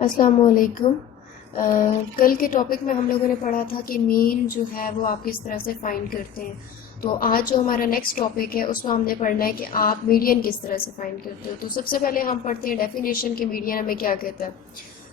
अस्सलाम वालेकुम। कल के टॉपिक में हम लोगों ने पढ़ा था कि मीन जो है वो आप किस तरह से फाइंड करते हैं। तो आज जो हमारा नेक्स्ट टॉपिक है उसमें हमने पढ़ना है कि आप मीडियन किस तरह से फाइंड करते हो। तो सबसे पहले हम पढ़ते हैं डेफिनेशन कि मीडियन हमें क्या कहता है।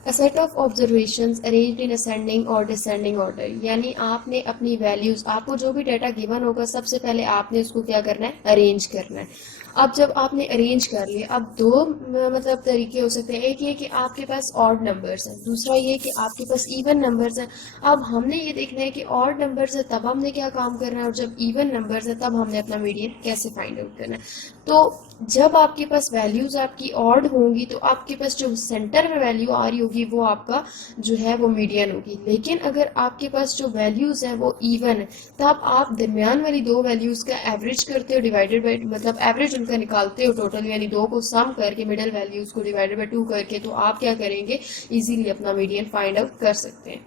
A set of observations arranged in ascending और डिसेंडिंग ऑर्डर, यानी आपने अपनी वैल्यूज़, आपको जो भी डाटा गिवन होगा सबसे पहले आपने उसको क्या करना है, अरेंज करना है। अब जब आपने अरेंज कर लिया, अब दो मतलब तरीके हो सकते हैं। एक ये कि आपके पास ऑड नंबर्स हैं, दूसरा ये कि आपके पास इवन नंबर्स हैं। अब हमने ये देखना है कि ऑड नंबर्स है तब हमने क्या काम करना है, और जब इवन नंबर्स है तब हमने अपना मीडियन कैसे फाइंड आउट करना है। तो जब आपके पास वैल्यूज आपकी ऑड होंगी तो आपके पास जो सेंटर में वैल्यू आ रही होगी वो आपका जो है वो मीडियन होगी। लेकिन अगर आपके पास जो वैल्यूज है वो इवन है तब आप दरमियान वाली दो वैल्यूज का एवरेज करते हो, डिवाइडेड बाई मतलब एवरेज उनका निकालते हो टोटल, यानी दो को सम करके मिडिल वैल्यूज को डिवाइडेड बाई 2 करके, तो आप क्या करेंगे, इजीली अपना मीडियन फाइंड आउट कर सकते हैं।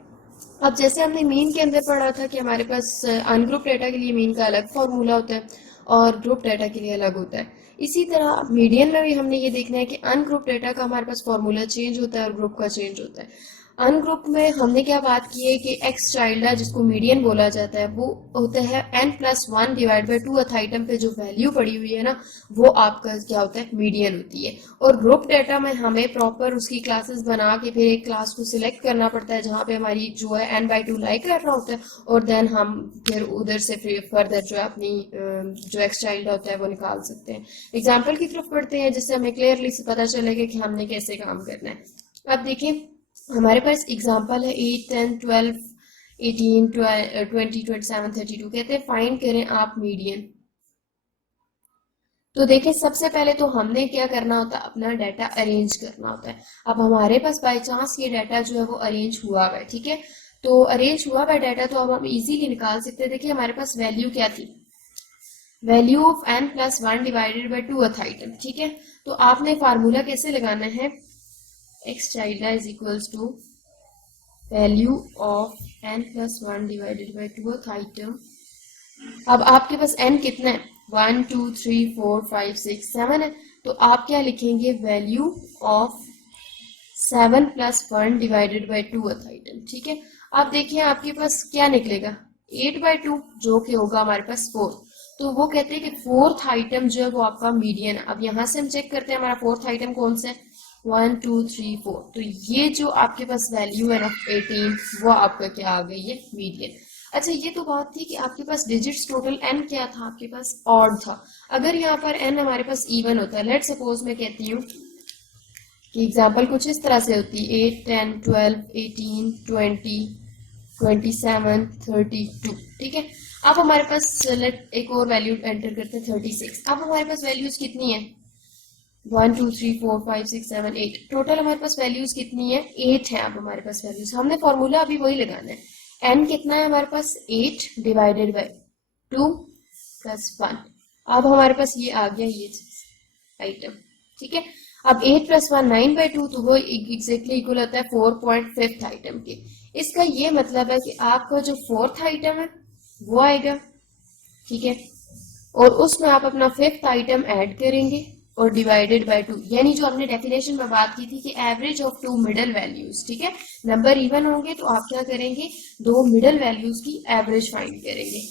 अब जैसे हमने मीन के अंदर पढ़ा था कि हमारे पास अनग्रुप डेटा के लिए मीन का अलग फॉर्मूला होता है और ग्रुप डेटा के लिए अलग होता है। इसी तरह मीडियन में भी हमने ये देखना है कि अनग्रुप डेटा का हमारे पास फॉर्मूला चेंज होता है और ग्रुप का चेंज होता है। अनग्रुप में हमने क्या बात की है कि एक्स चाइल्ड है जिसको मीडियन बोला जाता है, वो होता है n+1 डिवाइड बाई 2 अथ आइटम पे जो वैल्यू पड़ी हुई है ना, वो आपका क्या होता है, मीडियन होती है। और ग्रुप डेटा में हमें प्रॉपर उसकी क्लासेस बना के फिर एक क्लास को सिलेक्ट करना पड़ता है जहाँ पे हमारी जो है n/2 लाई कर रहा होता है, और देन हम फिर उधर से फिर फर्दर जो है अपनी जो एक्स चाइल्ड होता है वो निकाल सकते हैं। एग्जाम्पल की तरफ पढ़ते हैं जिससे हमें क्लियरली से पता चलेगा कि हमने कैसे काम करना है। अब देखिए हमारे पास एग्जाम्पल है 8, 10, 12, 18, 20, 27, 32। कहते हैं फाइंड करें आप मीडियन। तो देखिए सबसे पहले तो हमने क्या करना होता है, अपना डाटा अरेंज करना होता है। अब हमारे पास बाय चांस ये डाटा जो है वो अरेंज हुआ हुआ है, ठीक है। तो अरेंज हुआ हुआ डाटा तो अब हम इजीली निकाल सकते हैं। देखिए हमारे पास वैल्यू क्या थी, value of n+1 divided by 2 अथ आइटम, ठीक है। तो आपने फार्मूला कैसे लगाना है, X child is equals to value of n+1 divided by 2th item. अब आपके पास n कितना है, 1 2 3 4 5 6 7 है। तो आप क्या लिखेंगे, value of 7+1 divided by 2th item, ठीक है। अब देखिए आपके पास क्या निकलेगा, 8/2 जो कि होगा हमारे पास 4। तो वो कहते हैं कि फोर्थ आइटम जो है वो आपका मीडियन है। अब यहाँ से हम चेक करते हैं हमारा फोर्थ आइटम कौन सा है, 1 2 3 4। तो ये जो आपके पास वैल्यू है ना 18, वो आपका क्या आ गई है, मीडियन। अच्छा ये तो बात थी कि आपके पास डिजिट्स टोटल n क्या था, आपके पास ऑड था। अगर यहाँ पर n हमारे पास इवन होता है, लेट सपोज मैं कहती हूँ कि एग्जाम्पल कुछ इस तरह से होती है 8 10 12 18 20 27 32, ठीक है। अब हमारे पास लेट एक और वैल्यू एंटर करते हैं 36। अब हमारे पास वैल्यूज कितनी है, 1 2 3 4 5 6 7 8, टोटल हमारे पास वैल्यूज कितनी है, 8 है। अब हमारे पास वैल्यूज, हमने फॉर्मूला अभी वही लगाना है। n कितना है हमारे पास, 8 डिवाइडेड बाई 2 प्लस 1। अब हमारे पास ये आ गया ये आइटम, ठीक है। अब 8+1 9/2, तो वो एग्जैक्टली इक्वल होता है 4.5 आइटम के। इसका ये मतलब है कि आपका जो फोर्थ आइटम है वो आएगा, ठीक है, और उसमें आप अपना फिफ्थ आइटम ऐड करेंगे और डिवाइडेड बाय 2, यानी जो हमने डेफिनेशन में बात की थी कि average of two middle values, ठीक है। नंबर इवन होंगे तो आप क्या करेंगे, दो मिडल वैल्यूज की एवरेज फाइंड करेंगे।